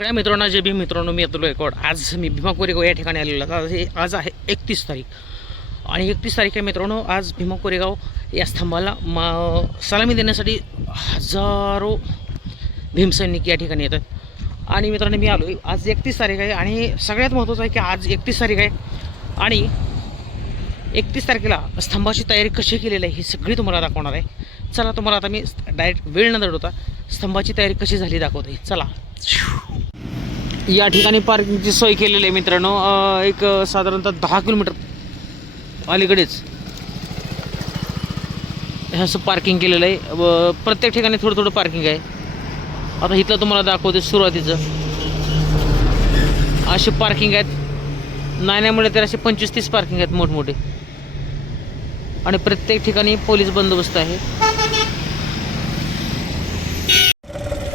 सगळ्या मित्रांना जे बी मित्रांनो मी येतलो एकवड आज मी भीमा या ठिकाणी आलेलो आता आज हे आज आहे एकतीस तारीख. आणि एकतीस तारीख आहे मित्रांनो आज भीमा कोरेगाव या स्तंभाला मा सलामी देण्यासाठी हजारो भीमसैनिक या ठिकाणी येतात. आणि मित्रांनो मी आलो आज एकतीस तारीख आहे आणि सगळ्यात महत्त्वाचं आहे की आज एकतीस तारीख आहे. आणि एकतीस तारखेला स्तंभाची तयारी कशी केलेली आहे ही सगळी तुम्हाला दाखवणार आहे. चला तुम्हाला आता मी डायरेक्ट वेळ न दडवता स्तंभाची तयारी कशी झाली दाखवते चला. या ठिकाणी पार्किंगची सोय केलेली आहे मित्रांनो. एक साधारणतः दहा किलोमीटर अलीकडेच हे असं पार्किंग केलेलं आहे. व प्रत्येक ठिकाणी थोडं थोडं पार्किंग आहे. आता इथलं तुम्हाला दाखवते सुरुवातीचं. असे पार्किंग आहेत. नाण्यामुळे तर असे पंचवीस तीस पार्किंग आहेत मोठमोठे. आणि प्रत्येक ठिकाणी पोलीस बंदोबस्त आहे.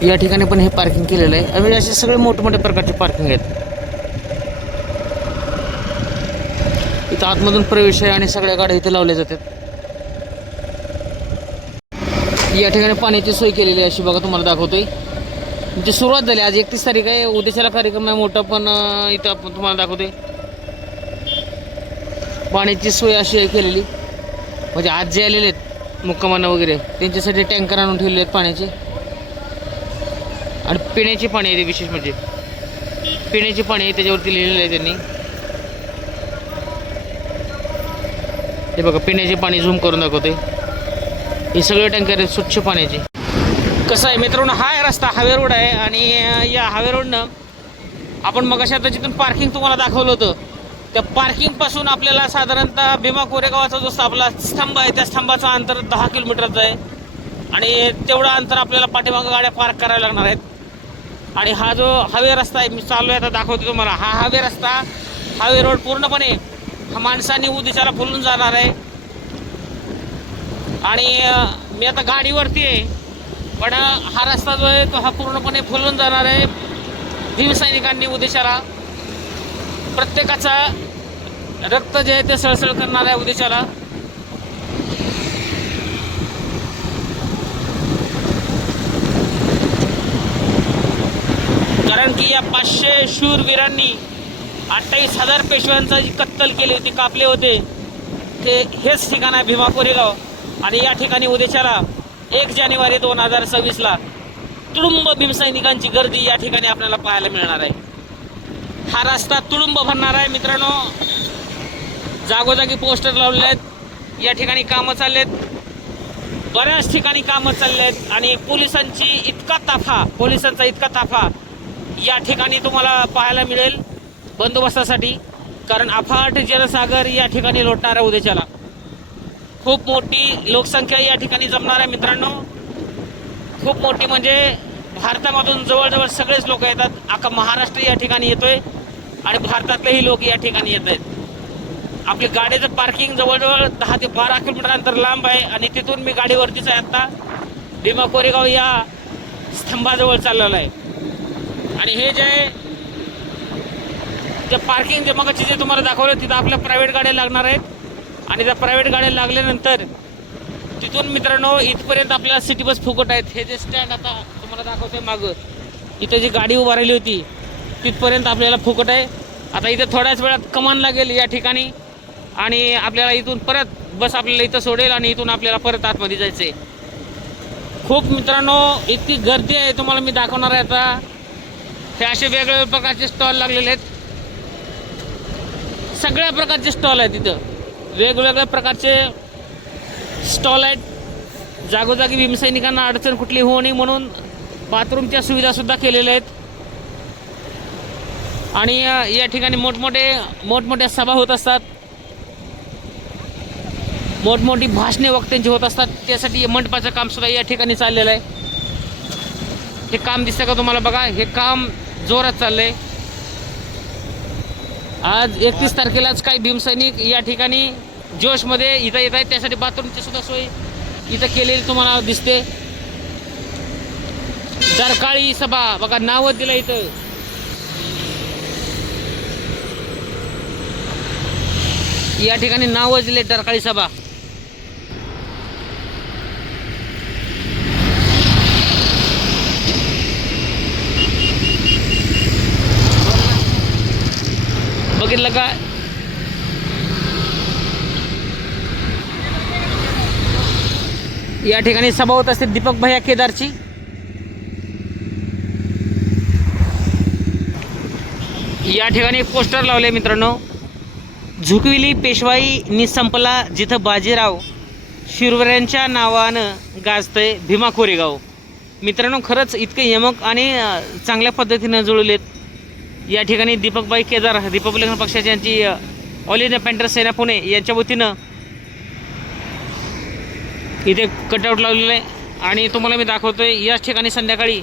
या ठिकाणी पण हे पार्किंग केलेलं आहे. आणि असे सगळे मोठमोठे प्रकारचे पार्किंग आहेत. इथं आतमधून प्रवेश आहे आणि सगळ्या गाड्या इथे लावल्या जातात. या ठिकाणी पाण्याची सोय केलेली आहे अशी बघा तुम्हाला दाखवतोय. म्हणजे सुरुवात झाली. आज एकतीस तारीख आहे. उद्याच्याला कार्यक्रम आहे मोठा पण इथं आपण तुम्हाला दाखवतोय. पाण्याची सोय अशी आहे केलेली. म्हणजे आज जे आलेले आहेत मुक्कामानं वगैरे त्यांच्यासाठी टँकर आणून ठेवलेले आहेत पाण्याचे. आणि पिण्याची पाणी आहे ते विशेष म्हणजे. पिण्याची पाणी आहे त्याच्यावरती लिहिलेलं आहे त्यांनी. हे बघा पिण्याचे पाणी झूम करून दाखवते हे सगळे टँकर आहेत स्वच्छ पाण्याचे. कसं आहे मित्रांनो हा आहे रस्ता हावे रोड आहे. आणि या हावे रोडनं आपण मग अशा जिथून पार्किंग तुम्हाला दाखवलं होतं त्या पार्किंगपासून आपल्याला साधारणतः भीमा कोरेगावाचा जो आपला स्तंभ आहे त्या स्तंभाचं अंतर दहा किलोमीटरचं आहे. आणि तेवढं अंतर आपल्याला पाठीमागं गाड्या पार्क कराव्या लागणार आहेत. आणि हा जो हावे रस्ता आहे मी चाललो आहे आता दाखवतो तुम्हाला. हा हावे रस्ता हावे रोड पूर्णपणे हा माणसाने उदिशाला फुलून जाणार आहे. आणि मी आता गाडीवरती आहे पण हा रस्ता जो आहे तो हा पूर्णपणे फुलून जाणार आहे भीमसैनिकांनी उद्देशाला प्रत्येकाचा रक्त जे आहे ते सळसळ करणार आहे उद्देशाला कारण की या पाचशे शूरवीरांनी अठ्ठावीस हजार पेशव्यांचा जी कत्तल केली होती कापले होते ते हेच ठिकाण आहे भीमा कोरेगाव आणि या ठिकाणी उद्याच्याला एक जानेवारी दोन हजार सव्वीसला तुडुंब भीमसैनिकांची गर्दी या ठिकाणी आपल्याला पाहायला मिळणार आहे. हा रस्ता तुडुंब भरणार आहे मित्रांनो. जागोजागी पोस्टर लावले आहेत. या ठिकाणी कामं चालले आहेत बऱ्याच ठिकाणी कामं चालले आहेत आणि पोलिसांची इतका ताफा पोलिसांचा इतका ताफा या ठिकाणी तुम्हाला पाहायला मिळेल बंदोबस्तासाठी कारण अफाट जनसागर या ठिकाणी लोटणार आहे उद्याच्याला. खूप मोठी लोकसंख्या या ठिकाणी जमणार आहे मित्रांनो. खूप मोठी म्हणजे भारतामधून जवळजवळ सगळेच लोक येतात. अख्खा महाराष्ट्र या ठिकाणी येतोय आणि भारतातलेही लोक या ठिकाणी येत आहेत. आपली गाडीचं पार्किंग जवळजवळ दहा ते बारा किलोमीटर अंतर लांब आहे आणि तिथून मी गाडीवरतीच आहे आत्ता. भीमा कोरेगाव या स्तंभाजवळ चाललेला आहे. आणि हे जे आहे जे पार्किंग जे मग जे तुम्हाला दाखवलं तिथं आपल्या प्रायव्हेट गाड्या लागणार आहेत. आणि त्या प्रायव्हेट गाड्या लागल्यानंतर तिथून मित्रांनो इथपर्यंत आपल्याला सिटी बस फुकट आहेत. हे जे स्टँड आता तुम्हाला दाखवतोय मागं इथं जी गाडी उभा राहिली होती तिथपर्यंत आपल्याला फुकट आहे. आता इथे थोड्याच वेळात कमान लागेल या ठिकाणी. आणि आपल्याला इथून परत बस आपल्याला इथं सोडेल आणि इथून आपल्याला परत आतमध्ये जायचं आहे खूप मित्रांनो इतकी गर्दी आहे तुम्हाला मी दाखवणार आहे आता. हे असे वेगवेगळ्या प्रकारचे स्टॉल लागलेले आहेत. सगळ्या प्रकारचे स्टॉल आहेत तिथं वेगवेगळ्या प्रकारचे स्टॉल आहेत. जागोजागी भीमसैनिकांना अडचण कुठली होऊ नये म्हणून बाथरूमच्या सुविधासुद्धा केलेल्या आहेत. आणि या ठिकाणी मोठमोठे मोठमोठ्या सभा होत असतात. मोठमोठी भाषणे वक्त्यांची होत असतात. त्यासाठी मंडपाचं कामसुद्धा या ठिकाणी चाललेलं आहे. हे काम दिसतं का तुम्हाला? बघा हे काम जोरात चाललंय. आज एकतीस तारखेलाच काही भीमसैनिक या ठिकाणी जोशमध्ये इथं येत आहेत. त्यासाठी बाथरूमची सुद्धा सोय इथं केलेली तुम्हाला दिसते. दरकाळी सभा बघा नावच दिलं इथं. या ठिकाणी नावच दिले दरकाळी सभा. बघितलं का? या ठिकाणी सभा होत असते दीपक भैया केदारची. या ठिकाणी पोस्टर लावले मित्रांनो. झुकविली पेशवाई निसंपला जिथं बाजीराव शिरवऱ्यांच्या नावानं गाजतंय भीमा कोरेगाव मित्रांनो खरंच इतके यमक आणि चांगल्या पद्धतीनं जुळलेत. या ठिकाणी दीपकबाई केदार रिपब्लिकन पक्षाची यांची all India panther Sena Pune यांच्या वतीनं इथे कटआउट लावलेलं आहे. आणि तुम्हाला मी दाखवतोय याच ठिकाणी संध्याकाळी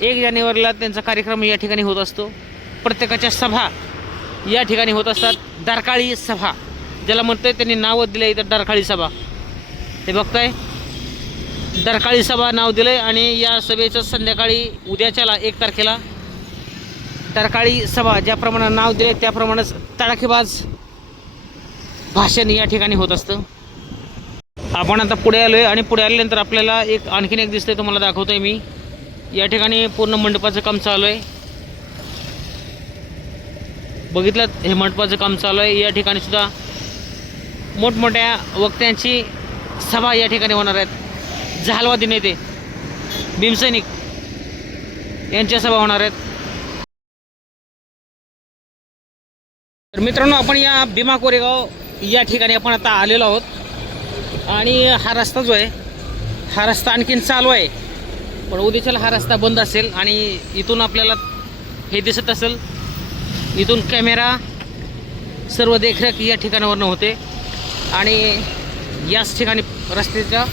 एक जानेवारीला त्यांचा कार्यक्रम या ठिकाणी होत असतो. प्रत्येकाच्या सभा या ठिकाणी होत असतात. डारकाळी सभा ज्याला म्हणतोय त्यांनी नावं दिलं इथं डारकाळी सभा. ते बघताय. डरकाळी सभा नाव दिलंय आणि या सभेचं संध्याकाळी उद्याच्याला एक तारखेला तरकाळी सभा ज्याप्रमाणे नाव दिले त्याप्रमाणेच तडाखेबाज भाषण या ठिकाणी होत असतं. आपण आता पुढे आलो आहे आणि पुढे आल्यानंतर आपल्याला एक आणखीन एक दिसतंय तुम्हाला दाखवतो आहे मी. या ठिकाणी पूर्ण मंडपाचं काम चालू आहे. बघितलं हे मंडपाचं काम चालू आहे. या ठिकाणी सुद्धा मोठमोठ्या वक्त्यांची सभा या ठिकाणी होणार आहेत. जहालवादी नेते भीमसैनिक यांच्या सभा होणार आहेत. तर मित्रांनो आपण या भीमा कोरेगाव या ठिकाणी आपण आता आलेलो आहोत. आणि हा रस्ता जो आहे हा रस्ता आणखीन चालू आहे. पण उद्याच्याला हा रस्ता बंद असेल आणि इथून आपल्याला हे दिसत असेल इथून कॅमेरा सर्व देखरेख या ठिकाणावरनं होते. आणि याच ठिकाणी रस्त्याच्या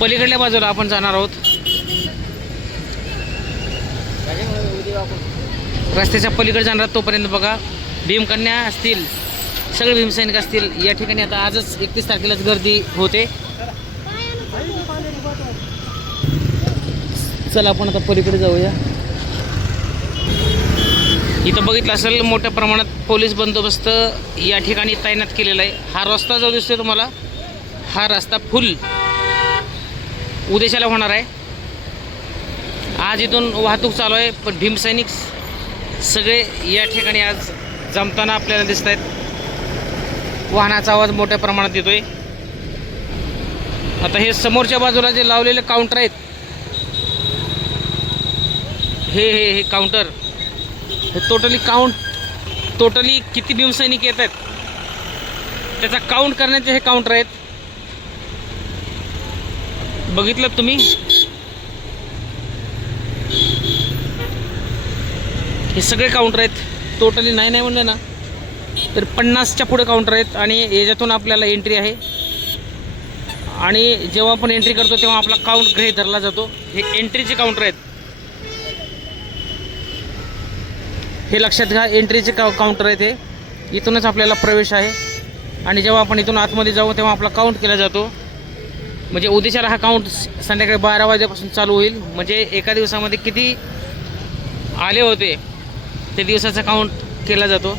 पलीकडल्या बाजूला आपण जाणार आहोत. रस्त्याच्या पलीकडे जाणार तोपर्यंत बघा भीमकन्या असतील सगळे भीमसैनिक असतील या ठिकाणी आता आजच एकतीस तारखेलाच गर्दी होते. चला आपण आता पलीकडे जाऊया. इथं बघितलं असेल मोठ्या प्रमाणात पोलीस बंदोबस्त या ठिकाणी तैनात केलेला आहे. हा रस्ता जो दिसतोय तुम्हाला हा रस्ता फुल उद्देशाला होणार आहे. आज इथून वाहतूक चालू आहे पण भीमसैनिक सगळे या ठिकाणी आज जमताना आपल्याला दिसत आहेत वाहनाचा आवाज मोठ्या प्रमाणात येतोय. आता हे समोरच्या बाजूला जे लावलेले काउंटर आहेत हे हे हे काउंटर हे टोटली काउंट टोटली किती भीमसैनिक येत आहेत त्याचा काउंट करण्याचे हे काउंटर आहेत. बघितलं तुम्ही? हे सगळे काउंटर आहेत. टोटली नाही नाही म्हणलं ना. तर पन्नासच्या पुढे काउंटर आहेत आणि याच्यातून आपल्याला एंट्री आहे. आणि जेव्हा आपण एंट्री करतो तेव्हा आपला काउंट गृहीत धरला जातो. हे एंट्रीचे काउंटर आहेत. हे लक्षात घ्या एंट्रीचे का काउंटर आहे ते इथूनच आपल्याला प्रवेश आहे. आणि जेव्हा आपण इथून आतमध्ये जाऊ तेव्हा आपला काउंट केला जातो. म्हणजे उद्याच्याला हा काउंट संध्याकाळी बारा वाजेपासून चालू होईल. म्हणजे एका दिवसामध्ये किती आले होते? ते दिवसाचा काउंट केला जातो.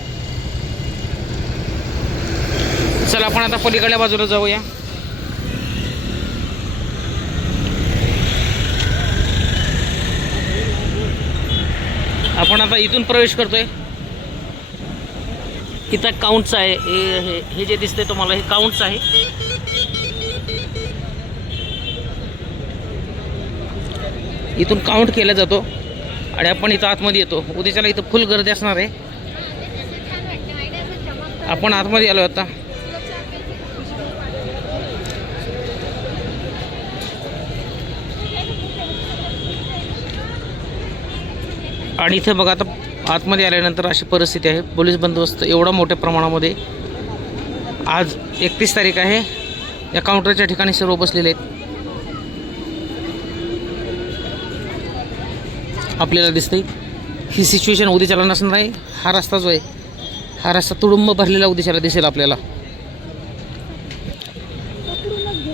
चला आपण आता पलीकडल्या बाजूला जाऊया. आपण आता इथून प्रवेश करतोय. इथं काउंटचं आहे. हे हे हे जे दिसतंय तुम्हाला हे काउंटचं आहे. इथून काउंट केला जातो. आणि आपण इथं आतमध्ये येतो. उद्याच्याला इथं फुल गर्दी असणार आहे. आपण आतमध्ये आलो आता. आणि इथे बघा आता आतमध्ये आल्यानंतर अशी परिस्थिती आहे. पोलीस बंदोबस्त एवढा मोठ्या प्रमाणामध्ये. आज एकतीस तारीख आहे. या काउंटरच्या ठिकाणी सर्व बसलेले आहेत. आपल्याला दिसते ही सिच्युएशन उद्याच्याला नसणार आहे. हा रस्ता जो आहे. हा रस्ता तुडुंब भरलेला उद्याच्याला दिसेल आपल्याला.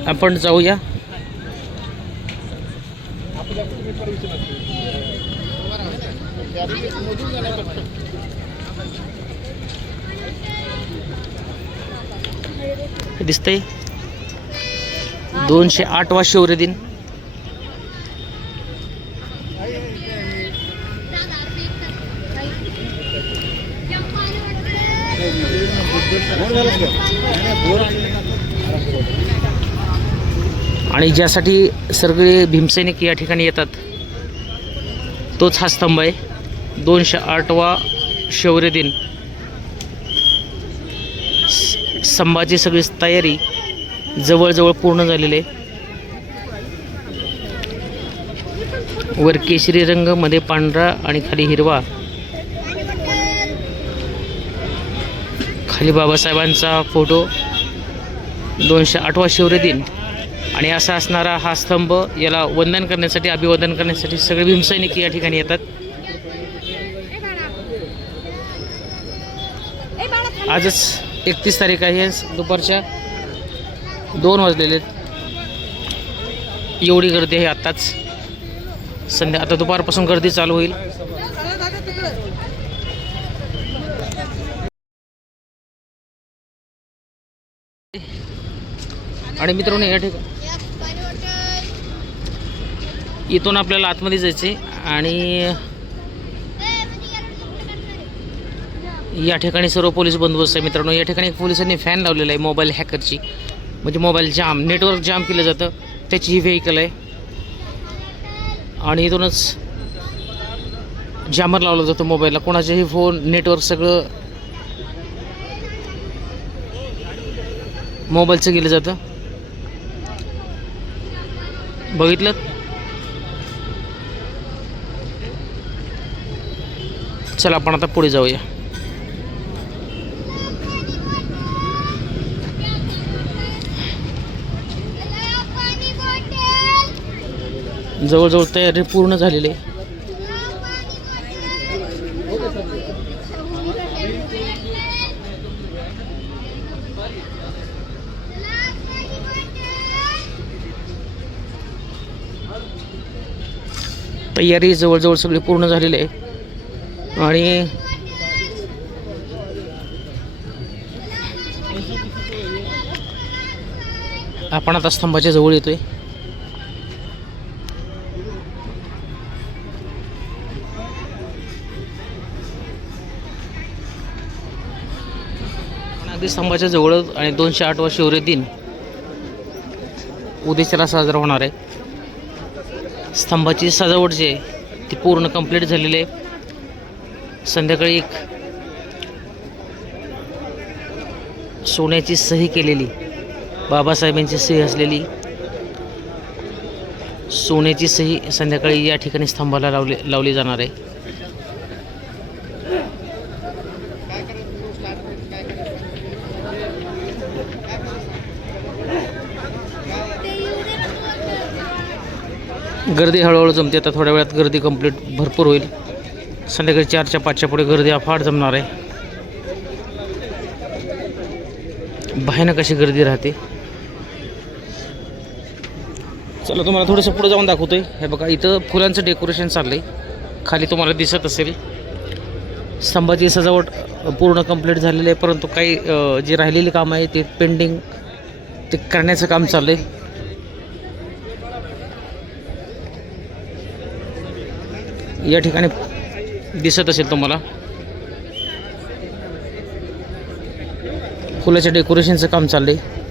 आपण जाऊया. दिसतंय. दोनशे आठवा शिवरे दिन. आणि ज्यासाठी सगळे भीमसैनिक या ठिकाणी येतात तोच हा स्तंभ आहे. दोनशे आठवा शौर्य दिन. स्तंभाची सगळी तयारी जवळजवळ पूर्ण झालेली आहे. वर केशरी रंगमध्ये पांढरा आणि खाली हिरवा. खाली बाबासाहेबांचा फोटो. दोनशे आठवा शौर्य दिन. आणि असा असणारा हा स्तंभ याला वंदन करण्यासाठी अभिवादन करण्यासाठी सगळे भीमसैनिक या ठिकाणी येतात. आजच एकतीस तारीख आहे दुपारच्या दोन वाजलेले आहेत. एवढी गर्दी आहे आत्ताच. संध्या आता दुपारपासून गर्दी चालू होईल. आणि मित्रांनो या ठिकाणी इथून आपल्याला आतमध्ये जायचे आणि या ठिकाणी सर्व पोलीस बंदोबस्त आहे मित्रांनो. या ठिकाणी पोलिसांनी फॅन लावलेला आहे मोबाईल हॅकरची म्हणजे मोबाईल जाम नेटवर्क जाम केलं जातं. त्याची ही व्हेकल आहे. आणि इथूनच जॅमर लावलं जातं मोबाईलला कोणाचेही फोन नेटवर्क सगळं मोबाईलचं गेलं जातं. बघितलं? चला आपण आता पुढे जाऊया. जवळजवळ तयारी पूर्ण झालेली आहे. तयारी जवळजवळ सगळी पूर्ण झालेली आहे. आणि आपण आता स्तंभाच्या जवळ येतोय. अगदी स्तंभाच्या जवळच आणि दोनशे आठवा शिवरे दिन उद्याच्याला साजरा होणार आहे. स्तंभाची सजावट जी आहे ती पूर्ण कंप्लीट झालेली आहे. संध्याकाळी एक सोन्याची सही केलेली. बाबासाहेबांची सही असलेली. सोन्याची सही संध्याकाळी या ठिकाणी स्तंभाला लावली लावली जाणार आहे. गर्दी हळूहळू जमते. आता थोड्या वेळात गर्दी कंप्लीट भरपूर होईल. संध्याकाळी चारच्या पाचच्या पुढे गर्दी अफाट जमणार आहे. भयानक अशी गर्दी राहते. चला तुम्हाला थोडंसं पुढे जाऊन दाखवतोय. हे बघा इथं फुलांचं डेकोरेशन चाललंय. खाली तुम्हाला दिसत असेल. स्तंभाची सजावट पूर्ण कंप्लीट झालेली आहे परंतु काही जे राहिलेली कामं आहे ते पेंडिंग ते करण्याचं काम चाललंय. या ठिकाणी दिसत असेल तुम्हाला. फुलाच्या डेकोरेशनचं काम चाललंय. आहे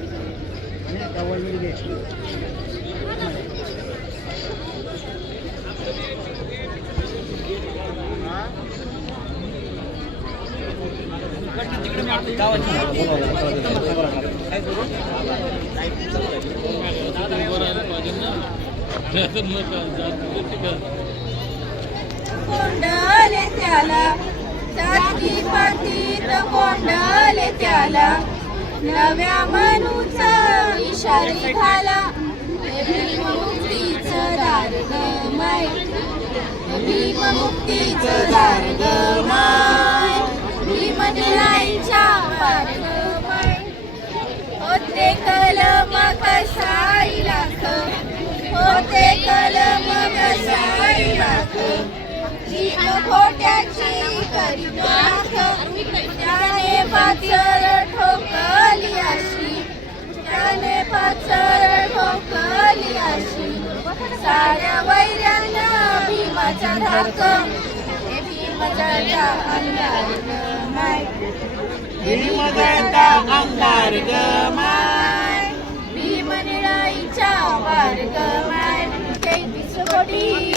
खोट्याची करी माख त्याने पाचर ठोकली अशी त्याने पाचर ठोकली अशी. साऱ्या वैऱ्यांना भीमाचा धाक हे भीम भीमजळता अंगार ग माय. भीमजळता अंगार ग माय. भीमनिळाईच्या वार ग माय. तेहतीस कोटी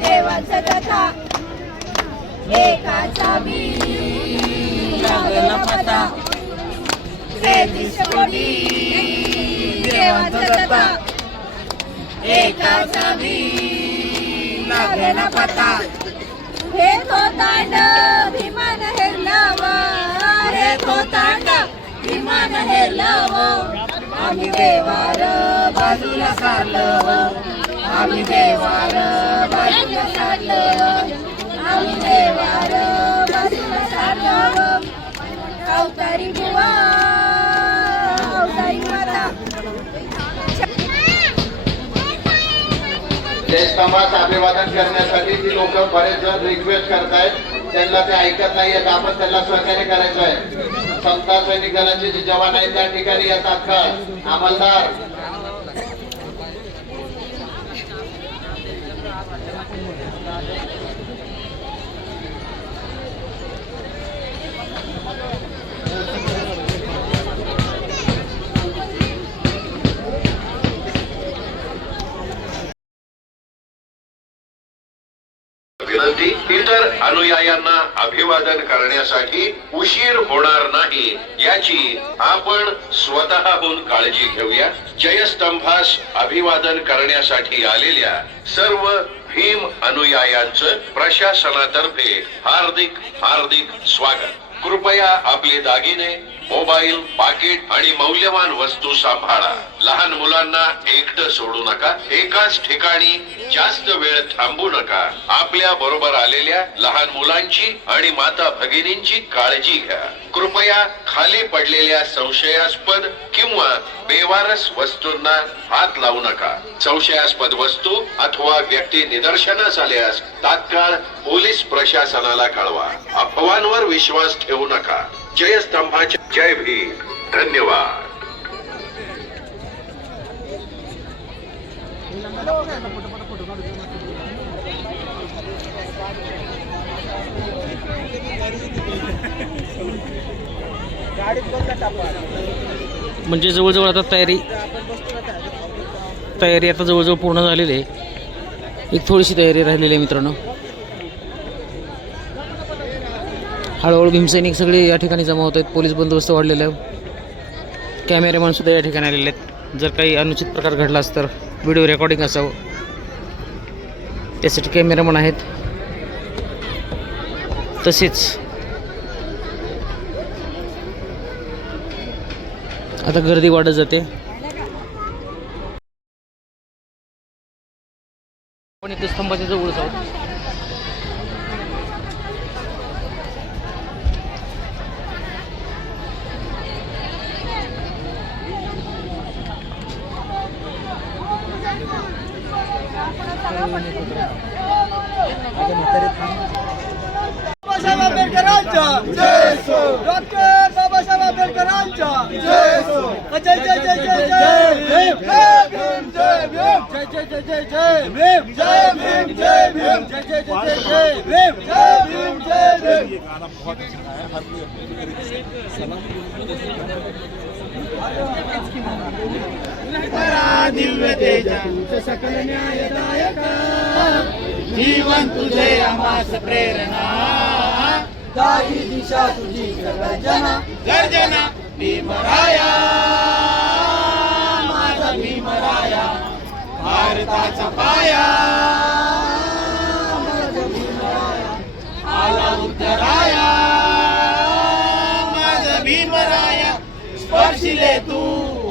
देवाचा कथा. एकाचा बी लागला पता. तेहतीस कोटी. देवाचा कथा. एकाचा बी लागला पता. हे तो तांड विमान हेरलाव. रे तो तांड विमान हेरलाव. आम्ही देवार बाजूला सारलं आम्ही देवार बाजूला सारलं आम्ही देवार बाजूला सारलं अवतारी बुवा अवतारी माता. स्तंभास अभिवादन करण्यासाठी ती लोक बरेच जण रिक्वेस्ट करतायत. त्यांना ते ऐकत नाहीयेत. आपण त्यांना सहकार्य करायचं आहे समता सैनिक दलाचे जे जवान आहेत त्या ठिकाणी या तात्काळ अंमलदार विनंती इतर अनुयायांना अभिवादन करण्यासाठी उशीर होणार नाही याची आपण स्वतःहून काळजी घेऊया. जयस्तंभास अभिवादन करण्यासाठी आलेल्या सर्व भीम अनुयायांचं प्रशासनातर्फे हार्दिक हार्दिक स्वागत. कृपया आपले दागिने मोबाईल पाकिट आणि मौल्यवान वस्तू सांभाळा. लहान मुलांना एकटं सोडू नका. एकाच ठिकाणी जास्त वेळ थांबू नका. आपल्या बरोबर आलेल्या लहान मुलांची आणि माता भगिनींची काळजी घ्या. कृपया खाली पडलेल्या संशयास्पद किंवा बेवारस वस्तूंना हात लावू नका. संशयास्पद वस्तू अथवा व्यक्ती निदर्शनास आल्यास तात्काळ पोलीस प्रशासनाला कळवा. अफवांवर विश्वास ठेवू नका. जयस्तंभाचे जय भीम. धन्यवाद. म्हणजे जवळजवळ आता तयारी तयारी आता जवळजवळ पूर्ण झालेली आहे. एक थोडीशी तयारी राहिलेली आहे मित्रांनो. हळूहळू भीमसैनिक सगळे या ठिकाणी जमा होत आहेत. पोलीस बंदोबस्त वाढलेला आहे. कॅमेरेमॅनसुद्धा या ठिकाणी आलेले आहेत. जर काही अनुचित प्रकार घडलास तर. व्हिडिओ रेकॉर्डिंग असावं. त्यासाठी कॅमेरामन आहेत. तसेच आता गर्दी वाढत जाते. आपण इथे स्तंभाच्या जवळच आहोत बाबासाहेब आंबेडकरांच्या डॉक्टर बाबासाहेब आंबेडकरांच्या जय जय जय जय जय भीम जय भीम जय भीम जय जय जय भीम जय भीम जय भीम जय जय जय जय भीम जय भीम जय भीम ये गाना बहुत अच्छा है हर परा दिव्य तेज सकल न्यायदायक जीवन तुझे आम्हास प्रेरणा दाही दिशा तुझी गर्जना गर्जना भीमराया भारताचा पाया. आला उद्धराया माझा भीमराया स्पर्शिले तू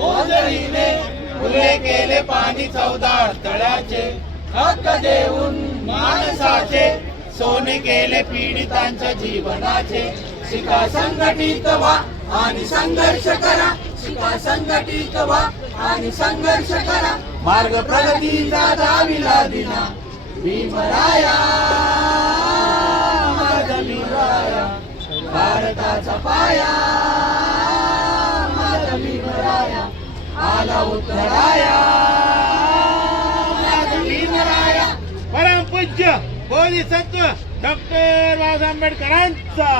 ओजळीले फुले केले पाणी चौदार तळ्याचे. हक्क देऊन माणसाचे. सोने केले पीडितांच्या जीवनाचे. शिका संघटित व्हा आणि संघर्ष करा. शिका संघटित व्हा आणि संघर्ष करा. मार्ग प्रगतीचा दाविला दिना भीमराया माझा भीमराया भारताचा पाया माझा भीमराया आला उतराया माझा भीमराया परमपूज्य पोलिसांचं डॉक्टर बाबासाहेब आंबेडकरांचा.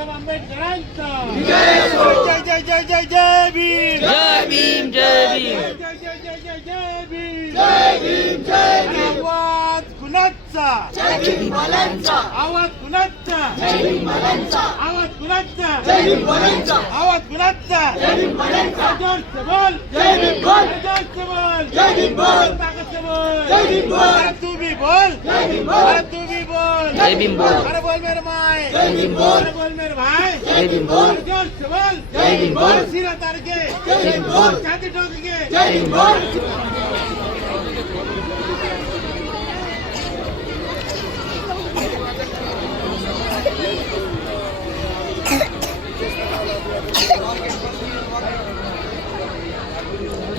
बाबासाहेब आंबेडकरांचा जय जय जय जय जय भीम जय भीम जय भीम जय जय जय जय जय भीम जय भीम जय भीम आवाज कुणाचा आवाज कुणाचा आवाज कुणाचा आवाज कुणाचा जोर से बोल जय भीम बोल जोर से बोल जय भीम बोल ताकत से बोल जय भीम बोल अरे तू बोल जय भीम बोल तू भी बोल जय भीम बोल अरे बोल मेरे माए जय भीम बोल अरे बोल मेरे भाई। जय बोल जय के जय के जय भीम बोल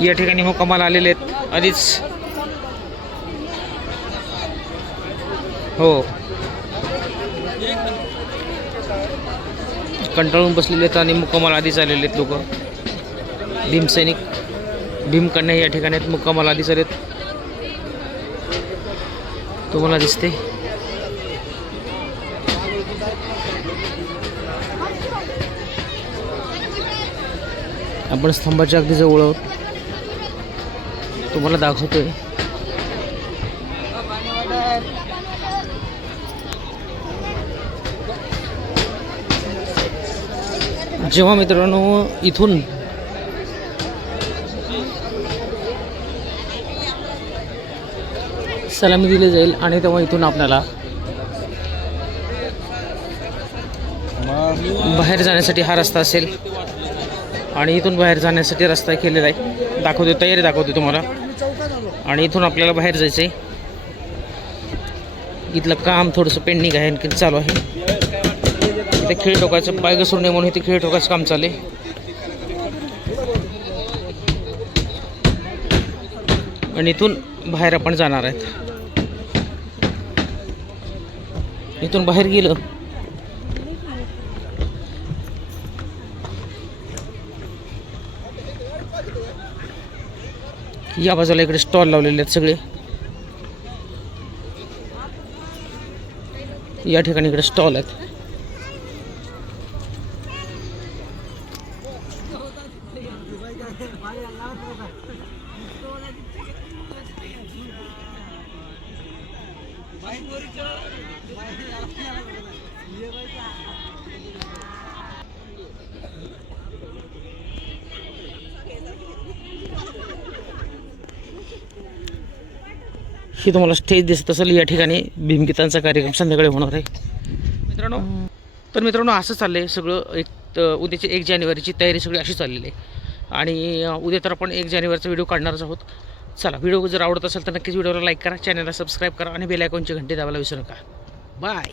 या ठिकाणी मुक्कामाला आलेले आहेत. आधीच. हो. कंटाळून बसलेले आहेत आणि मुक्कामाला आधीच आलेले आहेत लोक. भीमसैनिक भीमकन्या या ठिकाणी आहेत मुक्कामाला आधीच आलेत. तुम्हाला दिसते. आपण स्तंभाच्या अगदी जवळ आहोत. तुम्हाला दाखवतोय. जेव्हा मित्रांनो इथून सलामी दिली जाईल आणि तेव्हा इथून आपल्याला बाहेर जाण्यासाठी हा रस्ता असेल. आणि इथून बाहेर जाण्यासाठी रस्ता केलेला आहे. दाखवतो तयारी दाखवतो तुम्हाला. आणि इथून आपल्याला बाहेर जायचं आहे इथलं काम थोडंसं पेंडिंग आहे आणखी चालू आहे. ते खेळ ठोकायचं पाय घसरू नये म्हणून इथे खेळ ठोकायचं काम चालू आणि इथून बाहेर आपण जाणार आहेत. इथून बाहेर गेलं. या बाजूला इकडे स्टॉल लावलेले आहेत सगळे. या ठिकाणी इकडे स्टॉल आहेत. ही तुम्हाला स्टेज दिसत असेल. या ठिकाणी भीमगीतांचा कार्यक्रम संध्याकाळी होणार आहे. मित्रांनो तर मित्रांनो असं चाललं आहे सगळं. एक उद्याची एक जानेवारीची तयारी सगळी अशी चाललेली आहे. आणि उद्या तर आपण एक जानेवारीचा व्हिडिओ काढणारच आहोत. चला व्हिडिओ जर आवडत असेल तर नक्कीच व्हिडिओला लाईक करा चॅनलला सबस्क्राईब करा आणि बेल आयकॉनची घंटी दाबायला विसरू नका. बाय.